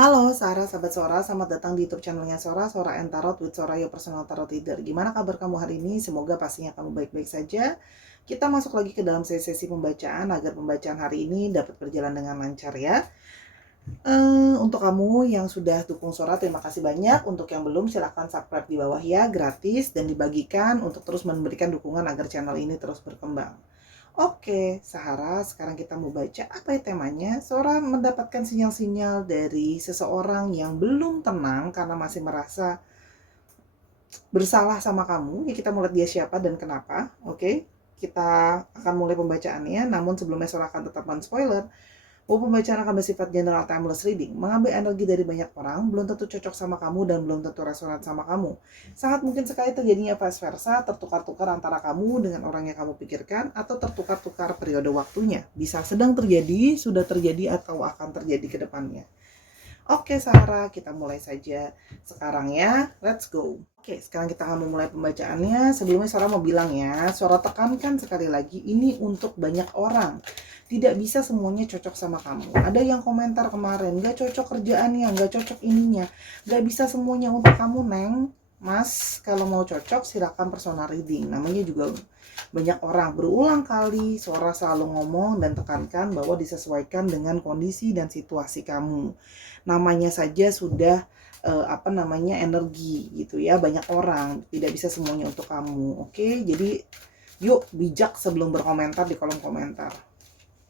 Halo Sarah, sahabat Sora, selamat datang di YouTube channelnya Sora, Sora and Tarot with Sora, your personal tarot reader. Gimana kabar kamu hari ini? Semoga pastinya kamu baik-baik saja. Kita masuk lagi ke dalam sesi pembacaan agar pembacaan hari ini dapat berjalan dengan lancar ya. Untuk kamu yang sudah dukung Sora, terima kasih banyak. Untuk yang belum, silahkan subscribe di bawah ya, gratis dan dibagikan untuk terus memberikan dukungan agar channel ini terus berkembang. Oke, Sahara, sekarang kita mau baca apa ya temanya. Sora mendapatkan sinyal-sinyal dari seseorang yang belum tenang karena masih merasa bersalah sama kamu. Ya, kita mau lihat dia siapa dan kenapa. Oke, kita akan mulai pembacaannya. Namun sebelumnya Sora akan tetap spoiler. Pembacaan akan bersifat general timeless reading, mengambil energi dari banyak orang, belum tentu cocok sama kamu dan belum tentu resonan sama kamu. Sangat mungkin sekali terjadinya vice versa, tertukar-tukar antara kamu dengan orang yang kamu pikirkan, atau tertukar-tukar periode waktunya. Bisa sedang terjadi, sudah terjadi, atau akan terjadi ke depannya. Oke Sarah, kita mulai saja sekarang ya. Let's go. Oke, sekarang kita akan memulai pembacaannya. Sebelumnya Sarah mau bilang ya, Sarah tekankan sekali lagi, ini untuk banyak orang. Tidak bisa semuanya cocok sama kamu. Ada yang komentar kemarin, gak cocok kerjaannya, gak cocok ininya. Gak bisa semuanya untuk kamu, Neng. Mas, kalau mau cocok silakan personal reading. Namanya juga banyak orang. Berulang kali Sora selalu ngomong dan tekankan bahwa disesuaikan dengan kondisi dan situasi kamu. Namanya saja sudah energi gitu ya. Banyak orang, tidak bisa semuanya untuk kamu. Oke, jadi yuk bijak sebelum berkomentar di kolom komentar.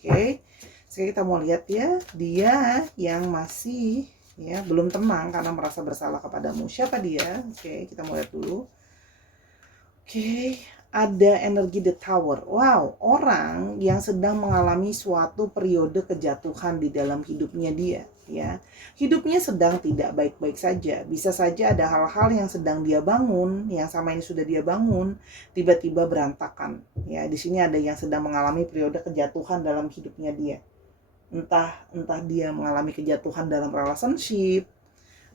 Oke, sekarang kita mau lihat ya, dia yang masih ya belum tenang karena merasa bersalah kepadamu. Siapa dia? Oke, kita mau lihat dulu. Oke, ada energi The Tower. Wow, orang yang sedang mengalami suatu periode kejatuhan di dalam hidupnya dia, ya. Hidupnya sedang tidak baik-baik saja. Bisa saja ada hal-hal yang sedang dia bangun, yang sama ini sudah dia bangun, tiba-tiba berantakan. Ya, di sini ada yang sedang mengalami periode kejatuhan dalam hidupnya dia. Entah dia mengalami kejatuhan dalam relationship,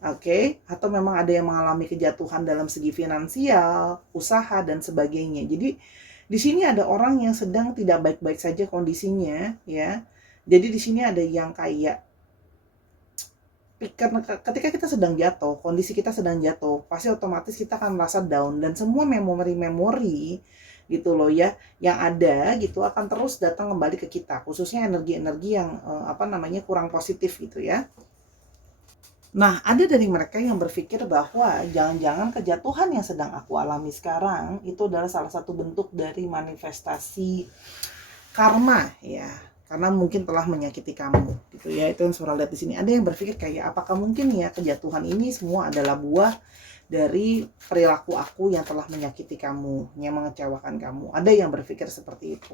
oke, atau memang ada yang mengalami kejatuhan dalam segi finansial, usaha dan sebagainya. Jadi di sini ada orang yang sedang tidak baik-baik saja kondisinya, ya. Jadi di sini ada yang kayak karena ketika kita sedang jatuh, kondisi kita sedang jatuh, pasti otomatis kita akan merasa down dan semua memori-memori gitu loh ya yang ada gitu akan terus datang kembali ke kita, khususnya energi-energi yang kurang positif gitu ya. Nah, ada dari mereka yang berpikir bahwa jangan-jangan kejatuhan yang sedang aku alami sekarang itu adalah salah satu bentuk dari manifestasi karma ya. Karena mungkin telah menyakiti kamu gitu ya. Itu yang Surah lihat di sini. Ada yang berpikir kayak apakah mungkin ya kejatuhan ini semua adalah buah dari perilaku aku yang telah menyakiti kamu, yang mengecewakan kamu. Ada yang berpikir seperti itu.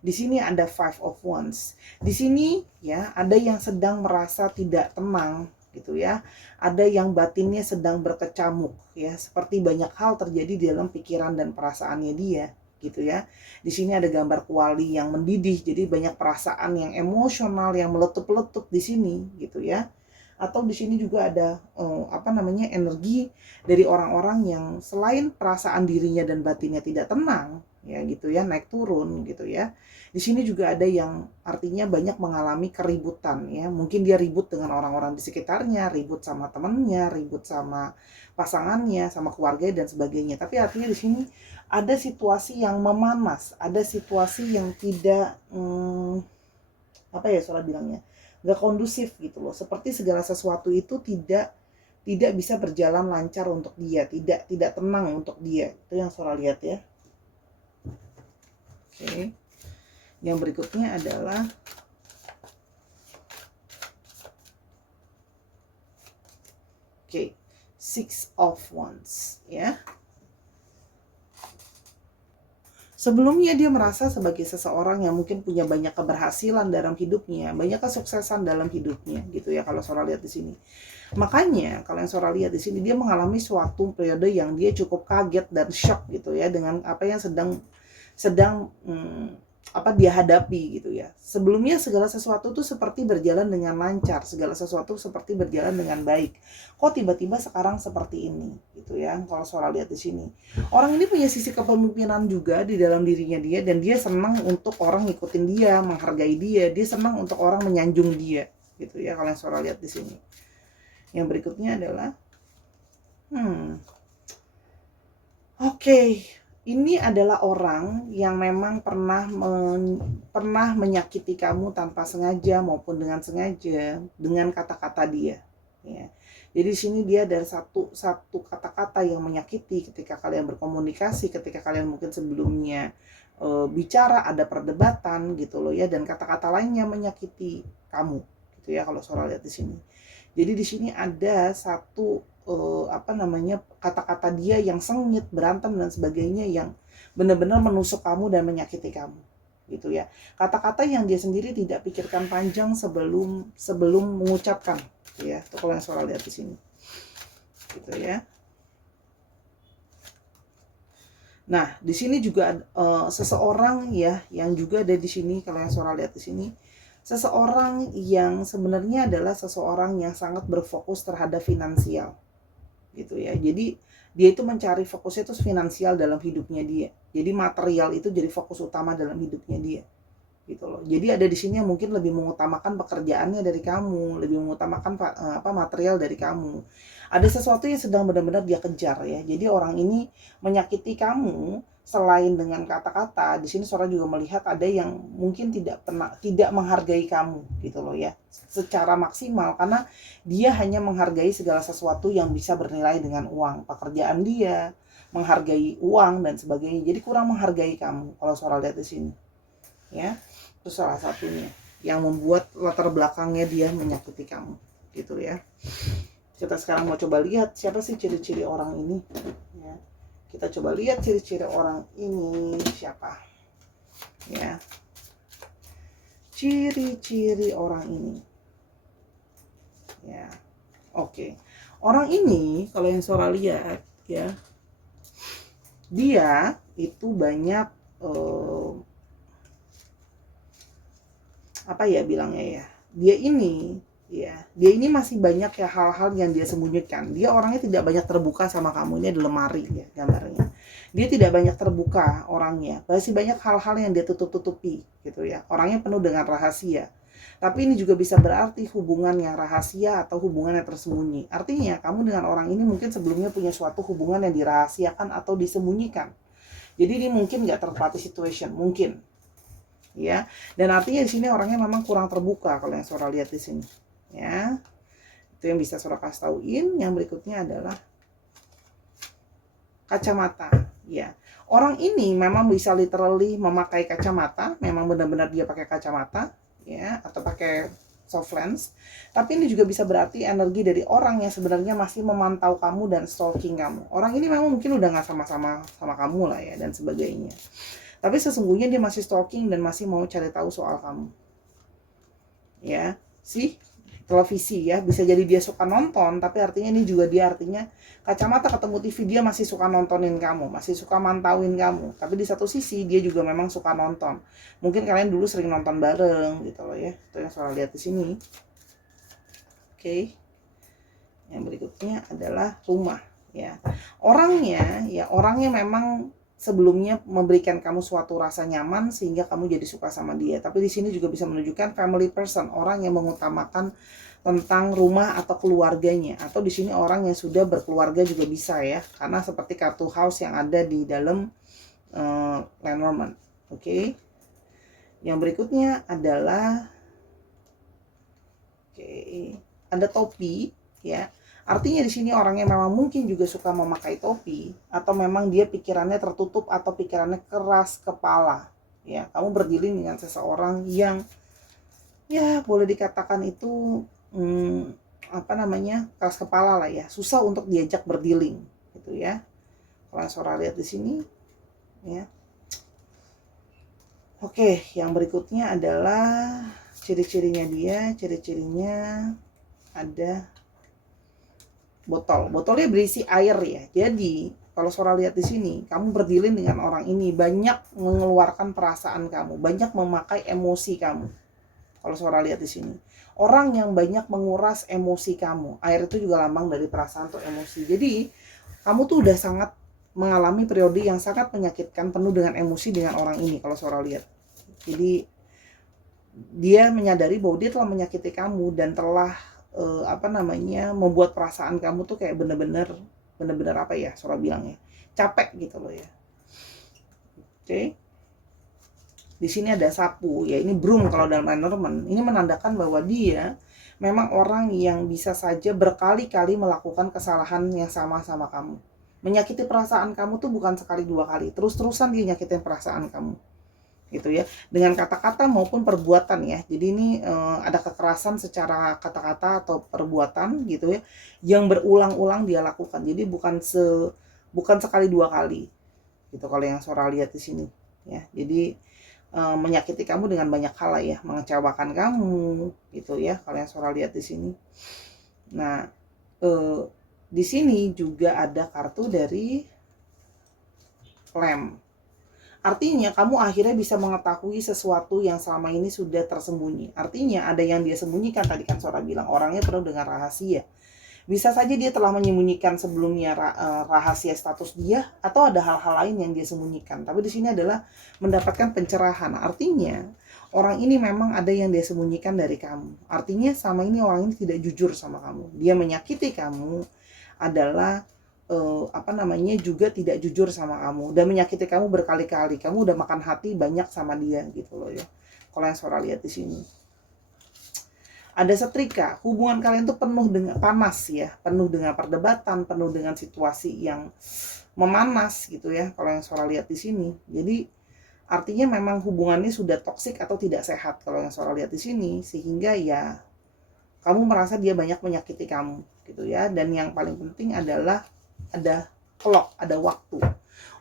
Di sini ada Five of Wands. Di sini ya, ada yang sedang merasa tidak tenang gitu ya. Ada yang batinnya sedang berkecamuk ya, seperti banyak hal terjadi di dalam pikiran dan perasaannya dia gitu ya. Di sini ada gambar kuali yang mendidih, jadi banyak perasaan yang emosional yang meletup-letup di sini gitu ya. Atau di sini juga ada energi dari orang-orang yang selain perasaan dirinya dan batinnya tidak tenang ya gitu ya, naik turun gitu ya. Di sini juga ada yang artinya banyak mengalami keributan ya. Mungkin dia ribut dengan orang-orang di sekitarnya, ribut sama temannya, ribut sama pasangannya, sama keluarga dan sebagainya. Tapi artinya di sini ada situasi yang memanas, ada situasi yang tidak Surah bilangnya gak kondusif gitu loh, seperti segala sesuatu itu tidak bisa berjalan lancar untuk dia, tidak tenang untuk dia. Itu yang Surah lihat ya. Oke. Yang berikutnya adalah Six of Wands ya. Sebelumnya dia merasa sebagai seseorang yang mungkin punya banyak keberhasilan dalam hidupnya, banyak kesuksesan dalam hidupnya gitu ya kalau Sora lihat di sini. Makanya kalau yang Sora lihat di sini dia mengalami suatu periode yang dia cukup kaget dan shock gitu ya dengan apa yang sedang dia hadapi gitu ya. Sebelumnya segala sesuatu tuh seperti berjalan dengan lancar, segala sesuatu seperti berjalan dengan baik. Kok tiba-tiba sekarang seperti ini gitu ya. Kalau Sora lihat di sini. Orang ini punya sisi kepemimpinan juga di dalam dirinya dia dan dia senang untuk orang ngikutin dia, menghargai dia, dia senang untuk orang menyanjung dia gitu ya kalau yang Sora lihat di sini. Yang berikutnya adalah Oke, ini adalah orang yang memang pernah menyakiti kamu tanpa sengaja maupun dengan sengaja dengan kata-kata dia. Ya. Jadi di sini dia ada satu kata-kata yang menyakiti ketika kalian berkomunikasi, ketika kalian mungkin sebelumnya bicara ada perdebatan gitu loh ya, dan kata-kata lainnya menyakiti kamu gitu ya kalau Sora lihat di sini. Jadi di sini ada satu kata-kata dia yang sengit, berantem dan sebagainya yang benar-benar menusuk kamu dan menyakiti kamu gitu ya. Kata-kata yang dia sendiri tidak pikirkan panjang sebelum mengucapkan gitu ya. Itu kalau yang Sora lihat di sini gitu ya. Nah, di sini juga seseorang ya yang juga ada di sini kalau yang Sora lihat di sini, seseorang yang sebenarnya adalah seseorang yang sangat berfokus terhadap finansial gitu ya. Jadi dia itu mencari fokusnya itu finansial dalam hidupnya dia. Jadi material itu jadi fokus utama dalam hidupnya dia. Gitu loh. Jadi ada di sini yang mungkin lebih mengutamakan pekerjaannya dari kamu, lebih mengutamakan material dari kamu. Ada sesuatu yang sedang benar-benar dia kejar ya. Jadi orang ini menyakiti kamu selain dengan kata-kata. Di sini Sora juga melihat ada yang mungkin tidak menghargai kamu gitu loh ya. Secara maksimal karena dia hanya menghargai segala sesuatu yang bisa bernilai dengan uang, pekerjaan dia, menghargai uang dan sebagainya. Jadi kurang menghargai kamu kalau Sora lihat di sini. Ya. Itu salah satunya yang membuat latar belakangnya dia menyakiti kamu gitu ya. Kita sekarang mau coba lihat siapa sih ciri-ciri orang ini ya. Kita coba lihat ciri-ciri orang ini siapa ya. Ciri-ciri orang ini ya. Oke. Orang ini kalau yang Sora lihat ya, dia itu banyak dia ini masih banyak ya hal-hal yang dia sembunyikan. Dia orangnya tidak banyak terbuka sama kamu. Ini ada lemari ya gambarnya. Dia tidak banyak terbuka orangnya. Masih banyak hal-hal yang dia tutup-tutupi gitu ya. Orangnya penuh dengan rahasia. Tapi ini juga bisa berarti hubungan yang rahasia atau hubungan yang tersembunyi. Artinya kamu dengan orang ini mungkin sebelumnya punya suatu hubungan yang dirahasiakan atau disembunyikan. Jadi ini mungkin nggak third party situation, mungkin ya. Dan artinya di sini orangnya memang kurang terbuka kalau yang Sora lihat di sini ya. Itu yang bisa Sora kasih tauin. Yang berikutnya adalah kacamata ya. Orang ini memang bisa literally memakai kacamata, memang benar-benar dia pakai kacamata ya, atau pakai soft lens. Tapi ini juga bisa berarti energi dari orang yang sebenarnya masih memantau kamu dan stalking kamu. Orang ini memang mungkin udah nggak sama kamu lah ya dan sebagainya. Tapi sesungguhnya dia masih stalking dan masih mau cari tahu soal kamu. Ya, sih televisi ya, bisa jadi dia suka nonton, tapi artinya ini juga dia artinya kacamata ketemu TV dia masih suka nontonin kamu, masih suka mantauin kamu. Tapi di satu sisi dia juga memang suka nonton. Mungkin kalian dulu sering nonton bareng gitu loh ya. Itu yang Sora lihat di sini. Oke. Yang berikutnya adalah rumah ya. Orangnya memang sebelumnya memberikan kamu suatu rasa nyaman sehingga kamu jadi suka sama dia. Tapi di sini juga bisa menunjukkan family person, orang yang mengutamakan tentang rumah atau keluarganya. Atau di sini orang yang sudah berkeluarga juga bisa ya, karena seperti kartu house yang ada di dalam Lenormand. Oke. Yang berikutnya adalah ada topi ya. Artinya di sini orangnya memang mungkin juga suka memakai topi, atau memang dia pikirannya tertutup atau pikirannya keras kepala. Ya, kamu berdealing dengan seseorang yang ya boleh dikatakan itu keras kepala lah ya, susah untuk diajak berdealing gitu ya. Kalau Sora lihat di sini ya. Oke, yang berikutnya adalah ciri-cirinya dia. Ciri-cirinya ada botolnya berisi air ya. Jadi kalau Sora lihat di sini, kamu berdilin dengan orang ini banyak mengeluarkan perasaan kamu, banyak memakai emosi kamu. Kalau Sora lihat di sini, orang yang banyak menguras emosi kamu. Air itu juga lambang dari perasaan atau emosi. Jadi kamu tuh udah sangat mengalami periode yang sangat menyakitkan, penuh dengan emosi dengan orang ini kalau Sora lihat. Jadi dia menyadari bahwa dia telah menyakiti kamu dan telah membuat perasaan kamu tuh kayak bener-bener apa ya, Sora bilangnya, capek gitu loh ya. Oke. Di sini ada sapu, ya ini broom kalau dalam Lenormand. Ini menandakan bahwa dia memang orang yang bisa saja berkali-kali melakukan kesalahan yang sama sama kamu. Menyakiti perasaan kamu tuh bukan sekali dua kali, terus-terusan dia nyakitin perasaan kamu. Gitu ya, dengan kata-kata maupun perbuatan ya. Jadi ini ada kekerasan secara kata-kata atau perbuatan gitu ya, yang berulang-ulang dia lakukan. Jadi bukan sekali dua kali gitu kalau yang Sora lihat di sini ya. Jadi menyakiti kamu dengan banyak hal lah ya, mengecewakan kamu gitu ya kalau yang Sora lihat di sini. Nah, di sini juga ada kartu dari Lamb. Artinya kamu akhirnya bisa mengetahui sesuatu yang selama ini sudah tersembunyi. Artinya ada yang dia sembunyikan, tadi kan Sora bilang orangnya penuh dengan rahasia. Bisa saja dia telah menyembunyikan sebelumnya rahasia status dia, atau ada hal-hal lain yang dia sembunyikan. Tapi di sini adalah mendapatkan pencerahan. Artinya orang ini memang ada yang dia sembunyikan dari kamu. Artinya sama ini orang ini tidak jujur sama kamu. Dia menyakiti kamu adalah juga tidak jujur sama kamu dan menyakiti kamu berkali-kali. Kamu udah makan hati banyak sama dia gitu loh ya. Kalau yang Sora lihat di sini. Ada setrika, hubungan kalian tuh penuh dengan panas ya, penuh dengan perdebatan, penuh dengan situasi yang memanas gitu ya. Kalau yang Sora lihat di sini. Jadi artinya memang hubungannya sudah toksik atau tidak sehat kalau yang Sora lihat di sini, sehingga ya kamu merasa dia banyak menyakiti kamu gitu ya. Dan yang paling penting adalah ada clock, ada waktu.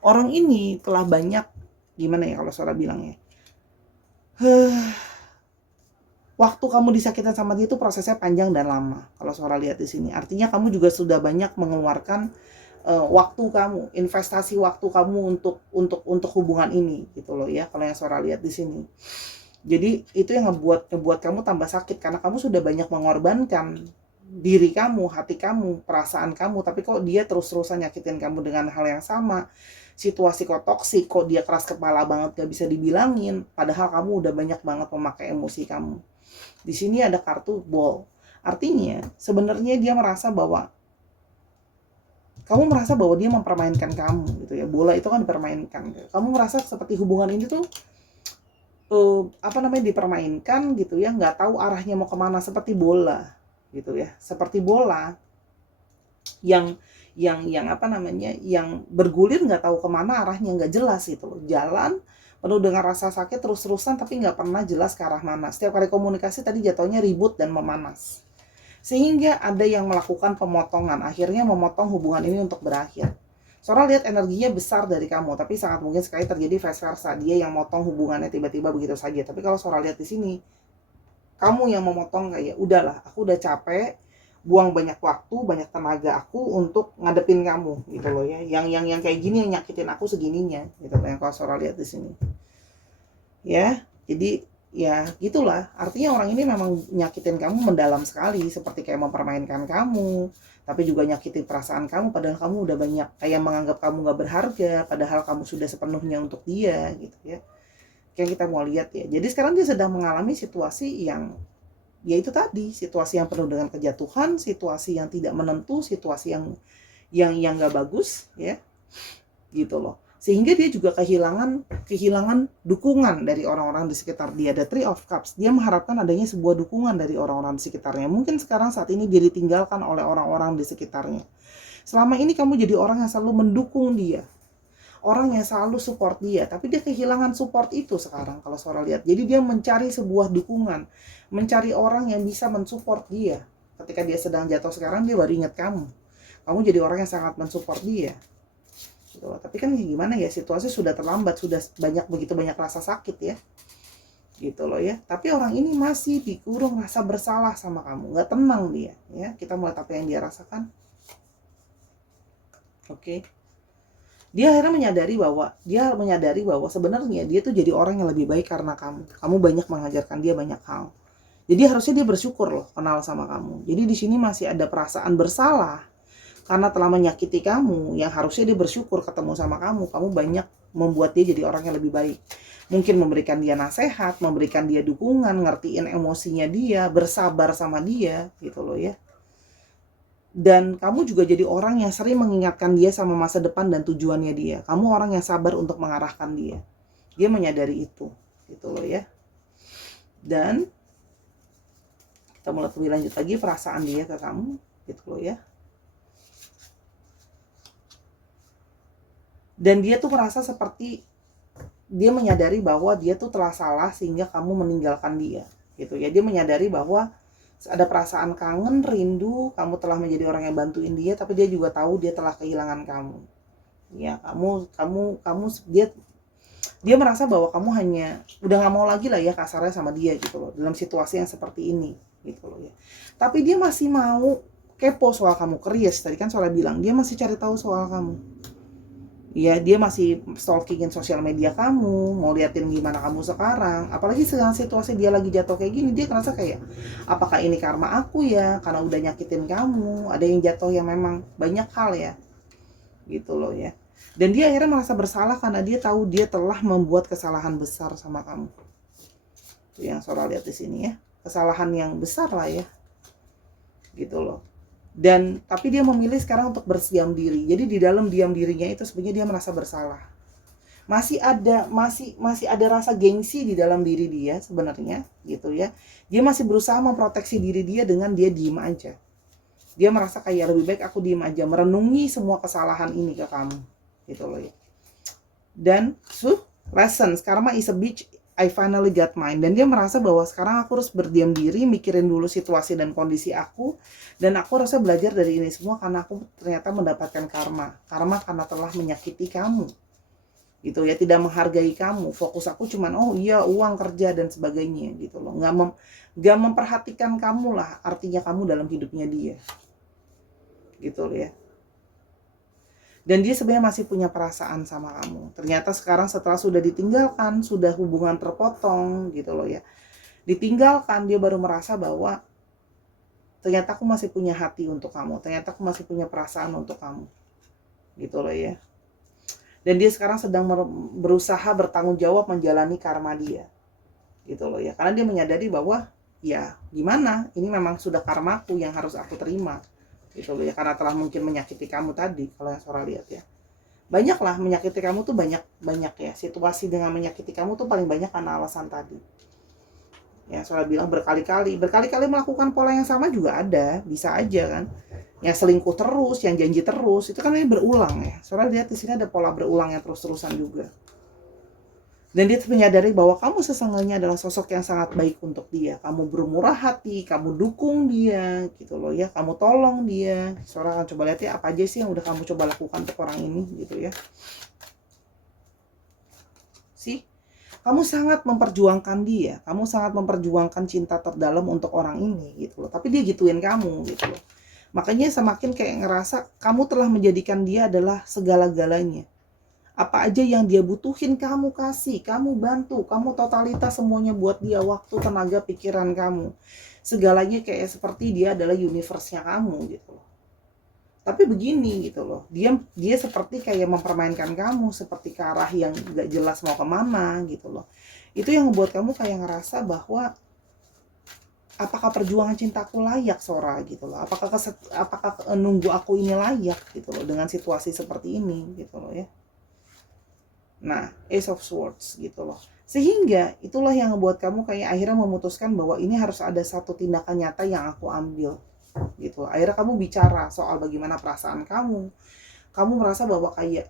Orang ini telah banyak, gimana ya kalau Sora bilangnya, waktu kamu disakitin sama dia itu prosesnya panjang dan lama. Kalau Sora lihat di sini, artinya kamu juga sudah banyak mengeluarkan waktu kamu, investasi waktu kamu untuk hubungan ini gitu loh ya. Kalau yang Sora lihat di sini. Jadi itu yang ngebuat kamu tambah sakit karena kamu sudah banyak mengorbankan diri kamu, hati kamu, perasaan kamu, tapi kok dia terus-terusan nyakitin kamu dengan hal yang sama. Situasi kok toksik, kok dia keras kepala banget gak bisa dibilangin, padahal kamu udah banyak banget memakai emosi kamu. Di sini ada kartu ball. Artinya sebenarnya dia merasa bahwa kamu merasa bahwa dia mempermainkan kamu gitu ya. Bola itu kan dipermainkan. Kamu merasa seperti hubungan ini tuh dipermainkan gitu ya, nggak tahu arahnya mau kemana, seperti bola gitu ya, seperti bola yang bergulir nggak tahu kemana arahnya, nggak jelas gitu loh, jalan penuh dengan rasa sakit terus-terusan tapi nggak pernah jelas ke arah mana. Setiap kali komunikasi tadi jatuhnya ribut dan memanas, sehingga ada yang melakukan pemotongan, akhirnya memotong hubungan ini untuk berakhir. Sora lihat energinya besar dari kamu, tapi sangat mungkin sekali terjadi vice versa, dia yang motong hubungannya tiba-tiba begitu saja. Tapi kalau Sora lihat di sini, kamu yang memotong kayak udahlah, aku udah capek, buang banyak waktu, banyak tenaga aku untuk ngadepin kamu gitu loh ya. Yang kayak gini yang nyakitin aku segininya gitu loh yang kalau Sora lihat di sini. Ya, jadi ya gitulah. Artinya orang ini memang nyakitin kamu mendalam sekali, seperti kayak mempermainkan kamu, tapi juga nyakitin perasaan kamu padahal kamu udah banyak kayak menganggap kamu gak berharga, padahal kamu sudah sepenuhnya untuk dia gitu ya. Kayak kita mau lihat ya. Jadi sekarang dia sedang mengalami situasi yang ya itu tadi, situasi yang penuh dengan kejatuhan, situasi yang tidak menentu, situasi yang nggak bagus ya. Gitu loh. Sehingga dia juga kehilangan dukungan dari orang-orang di sekitar dia. Ada Three of Cups. Dia mengharapkan adanya sebuah dukungan dari orang-orang di sekitarnya. Mungkin sekarang saat ini dia ditinggalkan oleh orang-orang di sekitarnya. Selama ini kamu jadi orang yang selalu mendukung dia, orang yang selalu support dia, tapi dia kehilangan support itu sekarang kalau Sora lihat. Jadi dia mencari sebuah dukungan, mencari orang yang bisa mensupport dia. Ketika dia sedang jatuh sekarang, dia baru ingat kamu. Kamu jadi orang yang sangat mensupport dia. Gitu. Tapi kan gimana ya, situasi sudah terlambat, sudah begitu banyak rasa sakit ya. Gitu loh ya. Tapi orang ini masih dikurung rasa bersalah sama kamu, nggak tenang dia. Ya, kita mulai apa yang dia rasakan. Oke. Dia akhirnya menyadari bahwa sebenarnya dia tuh jadi orang yang lebih baik karena kamu banyak mengajarkan dia banyak hal. Jadi harusnya dia bersyukur loh kenal sama kamu. Jadi di sini masih ada perasaan bersalah karena telah menyakiti kamu, yang harusnya dia bersyukur ketemu sama kamu banyak membuat dia jadi orang yang lebih baik. Mungkin memberikan dia nasihat, memberikan dia dukungan, ngertiin emosinya dia, bersabar sama dia gitu loh ya. Dan kamu juga jadi orang yang sering mengingatkan dia sama masa depan dan tujuannya dia. Kamu orang yang sabar untuk mengarahkan dia. Dia menyadari itu gitu loh ya. Dan kita mulai lebih lanjut lagi perasaan dia ke kamu gitu loh ya. Dan dia tuh merasa seperti dia menyadari bahwa dia tuh telah salah sehingga kamu meninggalkan dia gitu ya. Dia menyadari bahwa ada perasaan kangen, rindu, kamu telah menjadi orang yang bantuin dia, tapi dia juga tahu dia telah kehilangan kamu. Ya, dia merasa bahwa kamu hanya udah nggak mau lagi lah ya kasarnya sama dia gitu loh dalam situasi yang seperti ini gitu loh ya. Tapi dia masih mau kepo soal kamu, curious. Tadi kan soalnya bilang dia masih cari tahu soal kamu. Ya, dia masih stalkingin sosial media kamu, mau liatin gimana kamu sekarang. Apalagi sedang situasi dia lagi jatuh kayak gini, dia ngerasa kayak, apakah ini karma aku ya, karena udah nyakitin kamu. Ada yang jatuh yang memang banyak hal ya, gitu loh ya. Dan dia akhirnya merasa bersalah karena dia tahu dia telah membuat kesalahan besar sama kamu. Itu yang Sora lihat di sini ya, kesalahan yang besar lah ya, gitu loh. Dan tapi dia memilih sekarang untuk berdiam diri. Jadi di dalam diam dirinya itu sebenarnya dia merasa bersalah. Masih ada rasa gengsi di dalam diri dia sebenarnya gitu ya. Dia masih berusaha memproteksi diri dia dengan dia diem aja. Dia merasa kayak lebih baik aku diem aja, merenungi semua kesalahan ini ke kamu gitu loh ya. Dan lessons, karma is a bitch, I finally got mine. Dan dia merasa bahwa sekarang aku harus berdiam diri, mikirin dulu situasi dan kondisi aku. Dan aku harusnya belajar dari ini semua karena aku ternyata mendapatkan karma. Karma karena telah menyakiti kamu. Gitu ya, tidak menghargai kamu. Fokus aku cuman, oh iya uang, kerja, dan sebagainya gitu loh. Nggak memperhatikan kamu lah, artinya kamu dalam hidupnya dia. Gitu loh ya. Dan dia sebenarnya masih punya perasaan sama kamu. Ternyata sekarang setelah sudah ditinggalkan, sudah hubungan terpotong gitu loh ya. Ditinggalkan, dia baru merasa bahwa ternyata aku masih punya hati untuk kamu. Ternyata aku masih punya perasaan untuk kamu. Gitu loh ya. Dan dia sekarang sedang berusaha bertanggung jawab menjalani karma dia. Gitu loh ya. Karena dia menyadari bahwa ya gimana, ini memang sudah karmaku yang harus aku terima. Gitu loh ya, karena telah mungkin menyakiti kamu tadi kalau yang Sora lihat ya. Banyaklah menyakiti kamu tuh banyak ya. Situasi dengan menyakiti kamu tuh paling banyak karena alasan tadi. Ya, Sora bilang berkali-kali melakukan pola yang sama juga ada, bisa aja kan. Yang selingkuh terus, yang janji terus, itu kan ini berulang ya. Sora lihat di sini ada pola berulang yang terus-terusan juga. Dan dia menyadari bahwa kamu sesungguhnya adalah sosok yang sangat baik untuk dia. Kamu bermurah hati, kamu dukung dia, gitu loh ya. Kamu tolong dia. Sora akan coba lihat ya apa aja sih yang udah kamu coba lakukan untuk orang ini, gitu ya. Kamu sangat memperjuangkan dia. Kamu sangat memperjuangkan cinta terdalam untuk orang ini, gitu loh. Tapi dia gituin kamu, gitu loh. Makanya semakin kayak ngerasa kamu telah menjadikan dia adalah segala-galanya. Apa aja yang dia butuhin kamu kasih, kamu bantu, kamu totalitas semuanya buat dia, waktu, tenaga, pikiran kamu. Segalanya kayak seperti dia adalah universe-nya kamu gitu loh. Tapi begini gitu loh, dia seperti kayak mempermainkan kamu seperti ke arah yang gak jelas mau kemana gitu loh. Itu yang membuat kamu kayak ngerasa bahwa apakah perjuangan cintaku layak Sora gitu loh. Apakah nunggu aku ini layak gitu loh dengan situasi seperti ini gitu loh ya. Nah, Ace of Swords gitu loh. Sehingga itulah yang membuat kamu kayak akhirnya memutuskan bahwa ini harus ada satu tindakan nyata yang aku ambil gitu. Akhirnya kamu bicara soal bagaimana perasaan kamu. Kamu merasa bahwa kayak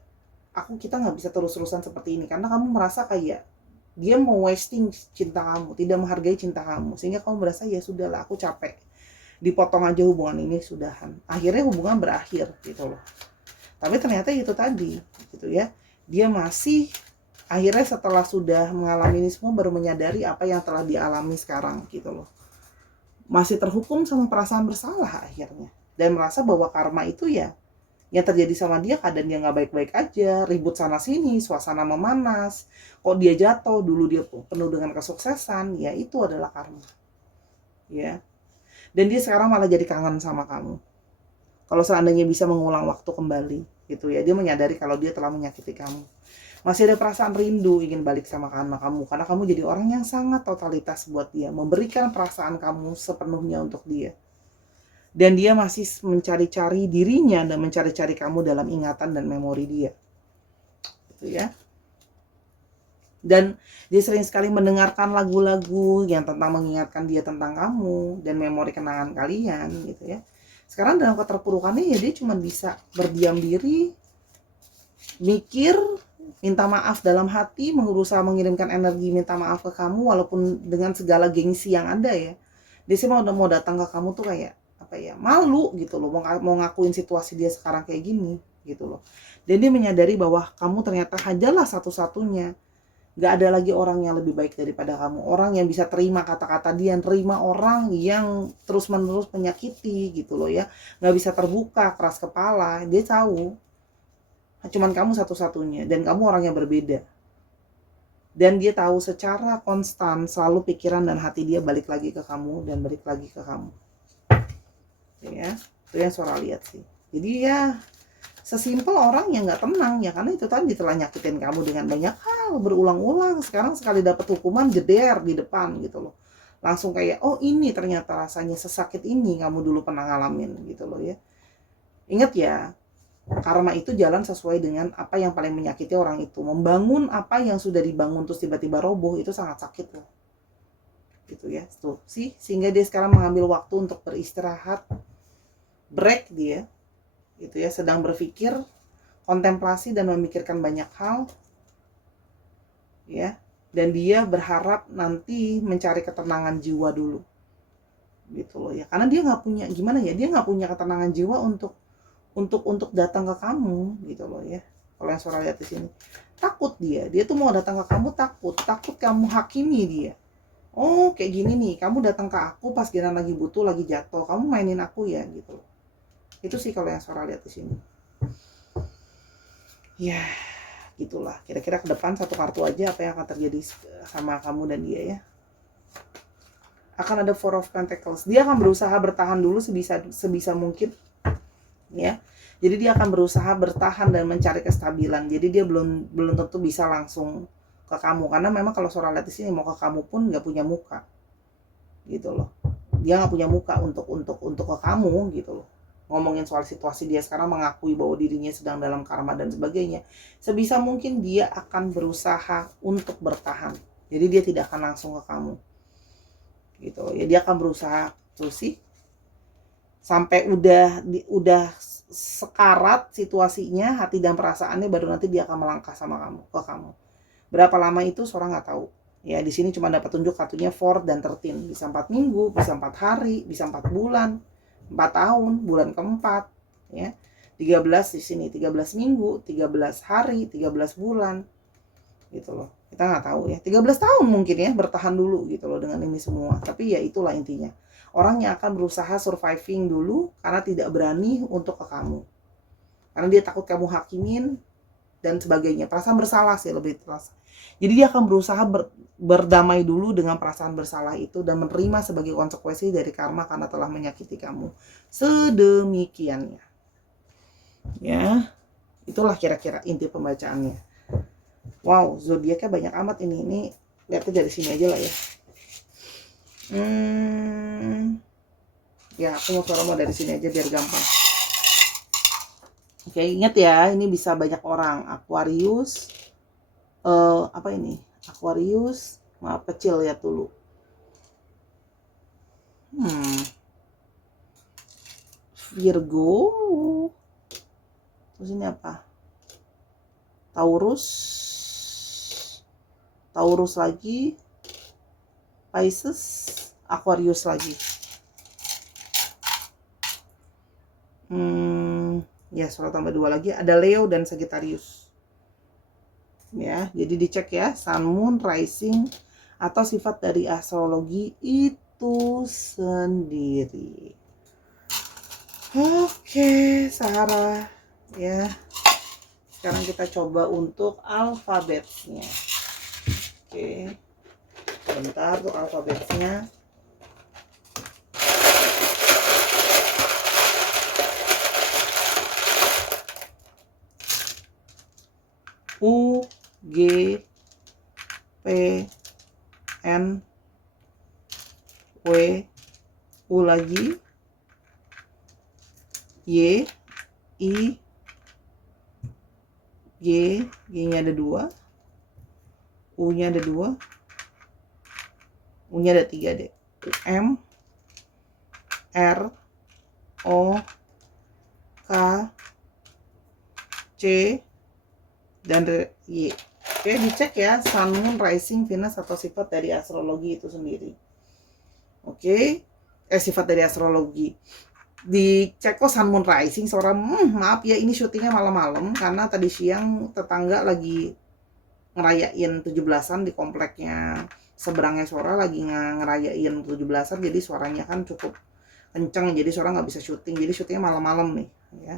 kita nggak bisa terus-terusan seperti ini karena kamu merasa kayak dia mau wasting cinta kamu, tidak menghargai cinta kamu. Sehingga kamu merasa ya sudahlah, aku capek. Dipotong aja hubungan ini, sudahan. Akhirnya hubungan berakhir gitu loh. Tapi ternyata itu tadi gitu ya. Dia masih akhirnya setelah sudah mengalami ini semua baru menyadari apa yang telah dialami sekarang gitu loh. Masih terhukum sama perasaan bersalah akhirnya. Dan merasa bahwa karma itu ya yang terjadi sama dia, keadaan dia nggak baik-baik aja, ribut sana sini, suasana memanas, kok dia jatuh, dulu dia penuh dengan kesuksesan, ya itu adalah karma. Ya. Dan dia sekarang malah jadi kangen sama kamu. Kalau seandainya bisa mengulang waktu kembali gitu ya, dia menyadari kalau dia telah menyakiti kamu. Masih ada perasaan rindu ingin balik sama anak kamu, karena kamu jadi orang yang sangat totalitas buat dia, memberikan perasaan kamu sepenuhnya untuk dia. Dan dia masih mencari-cari dirinya dan mencari-cari kamu dalam ingatan dan memori dia. Gitu ya. Dan dia sering sekali mendengarkan lagu-lagu yang tentang mengingatkan dia tentang kamu dan memori kenangan kalian gitu ya. Sekarang dalam keterpurukannya ya dia cuma bisa berdiam diri, mikir, minta maaf dalam hati, berusaha mengirimkan energi minta maaf ke kamu walaupun dengan segala gengsi yang ada ya. Dia sih mau datang ke kamu tuh kayak apa ya, malu gitu loh, mau ngakuin situasi dia sekarang kayak gini gitu loh. Dan dia menyadari bahwa kamu ternyata hanyalah satu-satunya. Gak ada lagi orang yang lebih baik daripada kamu, orang yang bisa terima kata-kata dia, terima orang yang terus-menerus menyakiti gitu loh ya, gak bisa terbuka, keras kepala. Dia tahu cuman kamu satu-satunya dan kamu orang yang berbeda. Dan dia tahu secara konstan selalu pikiran dan hati dia balik lagi ke kamu dan balik lagi ke kamu. Ya, itu yang Sora lihat sih. Jadi ya sesimpel orang yang nggak tenang ya, karena itu tadi telah nyakitin kamu dengan banyak hal berulang-ulang. Sekarang sekali dapat hukuman jeder di depan gitu loh. Langsung kayak, oh ini ternyata rasanya sesakit ini kamu dulu pernah ngalamin gitu loh ya. Ingat ya, karma itu jalan sesuai dengan apa yang paling menyakiti orang itu. Membangun apa yang sudah dibangun terus tiba-tiba roboh itu sangat sakit loh. Gitu ya. Tuh, sih sehingga dia sekarang mengambil waktu untuk beristirahat. Break dia. Gitu ya, sedang berpikir, kontemplasi dan memikirkan banyak hal. Ya. Dan dia berharap nanti mencari ketenangan jiwa dulu. Gitu loh ya. Karena dia nggak punya gimana ya? Dia nggak punya ketenangan jiwa untuk datang ke kamu gitu loh ya. Kalau yang Sora lihat di sini, takut dia tuh mau datang ke kamu, takut kamu hakimi dia. Oh kayak gini nih, kamu datang ke aku pas Gina lagi butuh, lagi jatuh, kamu mainin aku ya gitu loh. Itu sih kalau yang Sora lihat di sini. Ya gitulah, kira-kira ke depan satu kartu aja apa yang akan terjadi sama kamu dan dia ya. Akan ada Four of Pentacles. Dia akan berusaha bertahan dulu sebisa mungkin ya. Jadi dia akan berusaha bertahan dan mencari kestabilan. Jadi dia belum tentu bisa langsung ke kamu, karena memang kalau Sora lihat di sini mau ke kamu pun nggak punya muka gitu loh. Dia nggak punya muka untuk ke kamu gitu loh. Ngomongin soal situasi dia sekarang, mengakui bahwa dirinya sedang dalam karma dan sebagainya, sebisa mungkin dia akan berusaha untuk bertahan. Jadi dia tidak akan langsung ke kamu gitu ya. Dia akan berusaha terus sih sampai udah sekarat situasinya, hati dan perasaannya, baru nanti dia akan melangkah sama kamu, ke kamu. Berapa lama itu Sora nggak tahu. Ya di sini cuma dapat tunjuk kartunya 4 dan 13. Bisa 4 minggu, bisa 4 hari, bisa 4 bulan, 4 tahun, bulan keempat, ya. 13 di sini, 13 minggu, 13 hari, 13 bulan. Gitu loh. Kita nggak tahu ya. 13 tahun mungkin ya, bertahan dulu gitu loh dengan ini semua. Tapi ya itulah intinya. Orang yang akan berusaha surviving dulu karena tidak berani untuk ke kamu. Karena dia takut kamu hakimin dan sebagainya. Perasaan bersalah sih lebih terasa. Jadi dia akan berusaha berdamai dulu dengan perasaan bersalah itu dan menerima sebagai konsekuensi dari karma karena telah menyakiti kamu sedemikiannya. Ya, itulah kira-kira inti pembacaannya. Wow, zodiaknya banyak amat ini. Ini lihatnya dari sini aja lah ya. Ya aku mau dari sini aja biar gampang. Oke, ingat ya, ini bisa banyak orang. Aquarius, apa ini? Aquarius, maaf kecil ya dulu. Virgo, terus ini apa? Taurus lagi, Pisces, Aquarius lagi. Ya surat tambah 2 lagi, ada Leo dan Sagittarius. Ya, jadi dicek ya, Sun, Moon, Rising atau sifat dari astrologi itu sendiri. Oke, Sarah ya. Sekarang kita coba untuk alfabetnya. Oke. Bentar tuh alfabetnya. U, G, P, N, W, U lagi, Y, I, G, G-nya ada 2, U-nya ada 2, U-nya ada 3 deh. M, R, O, K, C, dan Y. Oke, dicek ya Sun, Moon, Rising, Venus atau sifat dari astrologi itu sendiri. Oke, sifat dari astrologi. Dicek kok Sun, Moon, Rising, seorang maaf ya ini syutingnya malam-malam karena tadi siang tetangga lagi ngerayain 17-an di kompleknya seberangnya Sora lagi ngerayain 17-an, jadi suaranya kan cukup kenceng, jadi Sora nggak bisa syuting, jadi syutingnya malam-malam nih ya.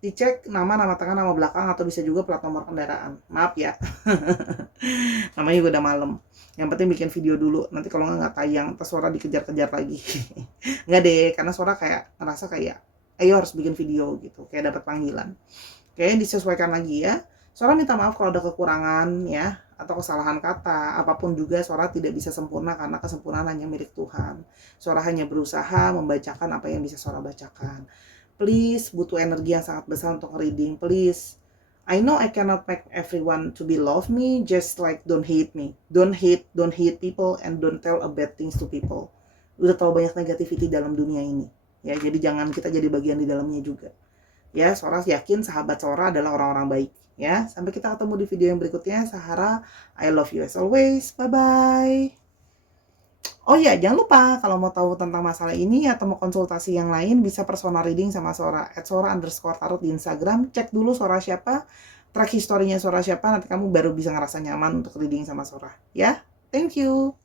Dicek nama tengah, nama belakang, atau bisa juga plat nomor kendaraan. Maaf ya. Namanya juga udah malam. Yang penting bikin video dulu. Nanti kalau nggak tayang, terus Sora dikejar-kejar lagi. Nggak deh, karena Sora kayak ngerasa kayak, ayo harus bikin video gitu, kayak dapat panggilan. Oke, disesuaikan lagi ya. Sora minta maaf kalau ada kekurangan ya, atau kesalahan kata, apapun juga Sora tidak bisa sempurna karena kesempurnaan hanya milik Tuhan. Sora hanya berusaha membacakan apa yang bisa Sora bacakan. Please, butuh energi yang sangat besar untuk reading. Please, I know I cannot make everyone to be love me, just like don't hate me. Don't hate people, and don't tell a bad things to people. Udah terlalu banyak negativity dalam dunia ini. Ya, jadi jangan kita jadi bagian di dalamnya juga. Ya, Sora yakin sahabat Sora adalah orang-orang baik. Ya, sampai kita ketemu di video yang berikutnya. Sahara, I love you as always. Bye-bye. Oh iya, jangan lupa kalau mau tahu tentang masalah ini atau mau konsultasi yang lain bisa personal reading sama Sora @sora_tarot di Instagram. Cek dulu Sora siapa, track historinya Sora siapa, nanti kamu baru bisa ngerasa nyaman untuk reading sama Sora. Ya, thank you.